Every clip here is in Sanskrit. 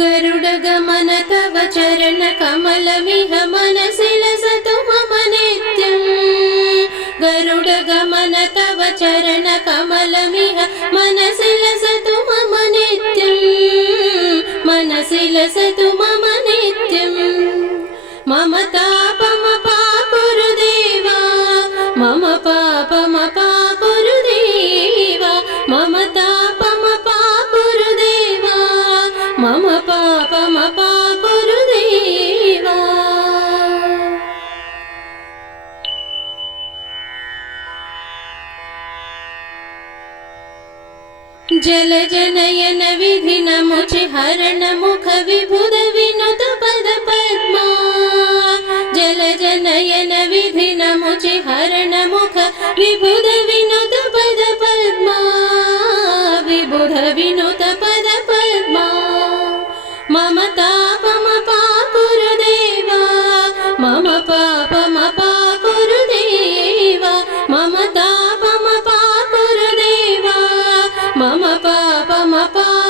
गरुडगमन तव चरणकमलमिह मनसि लसतु मम नित्यम्। गरुडगमन तव चरणकमलमिह मनसि लसतु मम नित्यम्। मनसि लसतु मम नित्यम्। मम तापमपाकुरुदेवा, मम पापमपाकुरुदेवा, मम तापमपाकुरुदेवा, मम पापमपाकुरुदेवा। जलजनयन विधिन मुचि हरण मुख विबुध विनुत पद पद्मा। जलजनयन विधिन मुचि हरण मुख विबुध विनुत पद पद्मा। विबुध विनुत पद पद्मा। मम तापमपाकुरुदेवा, मम पापमपाकुरुदेवा, मम तापमपाकुरुदेवा, मम पापमपाकुरुदेवा।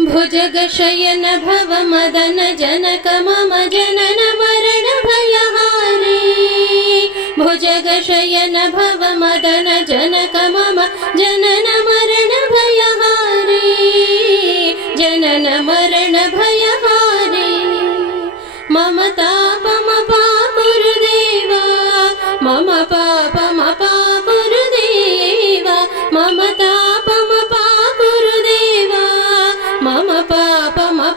भुजगशयन भव मदन जनक मम जनन मरण भयहारी। भुजगशयन भव मदन जनक मम जनन मरण भयहारी। जनन मरण भयहारी। मम तापमपाकुरुदेवा, मम पापमपाकुरुदेवा, मम तापमपाकुरुदेवा, मम पापमपाकुरुदेवा।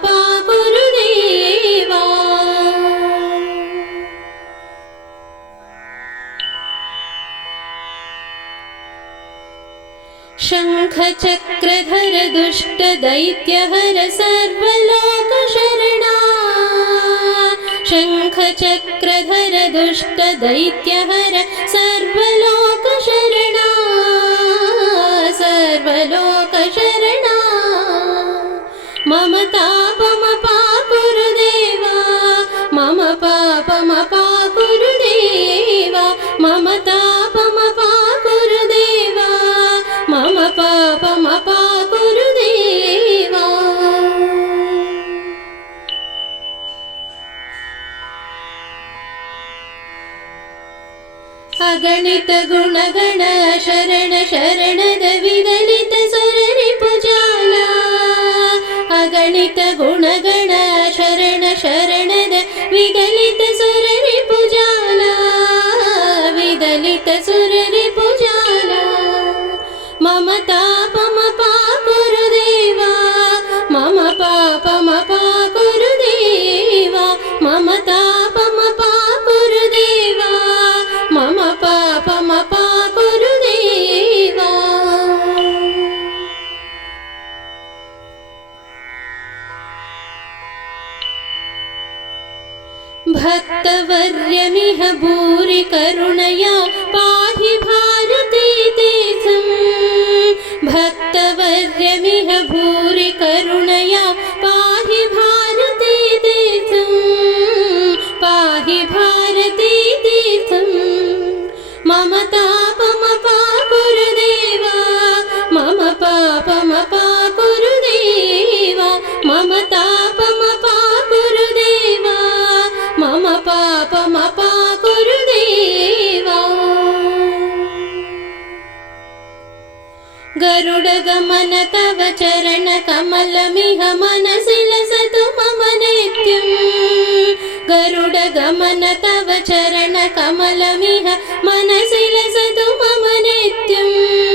शङ्खचक्रधर दुष्ट दैत्यहर सर्वलोकशरणा। शङ्खचक्रधर दुष्ट दैत्यहर सर्वलोकशरणा। सर्वलोकशरणा। मम तापमपाकुरुदेवा, मम पापमपाकुरुदेवा, मम तापमपाकुरुदेवा, मम पापमपाकुरुदेवा। अगणित गुणगण शरण शरणद विदलित सुररिपुजाला। अगणित गुणगण शरण शरणद विदलित सुररिपुजाला। विदलित सुररिपुजाला। मम तापमपाकुरुदेवा, मम पापमपाकुरुदेवा, मम तापमपाकुरुदेवा, मम पापमपाकुरुदेवा। भक्तवर्यमिह भूरि करुणया पाहि भारती तीर्थम्। भक्तवर्यमिह भूरि करुणया पाहि भारती तीर्थम्। पाहि भारती तीर्थम्। मम तापमपाकुरुदेवा, मम पापमपाकुरुदेवा, मम तापमपाकुरुदेवा, मम पापमपाकुरुदेवा। गरुडगमन तव चरणकमलमिह मनसि लसतु मम नित्यम्। गरुडगमन तव चरणकमलमिह मनसि लसतु मम नित्यम्।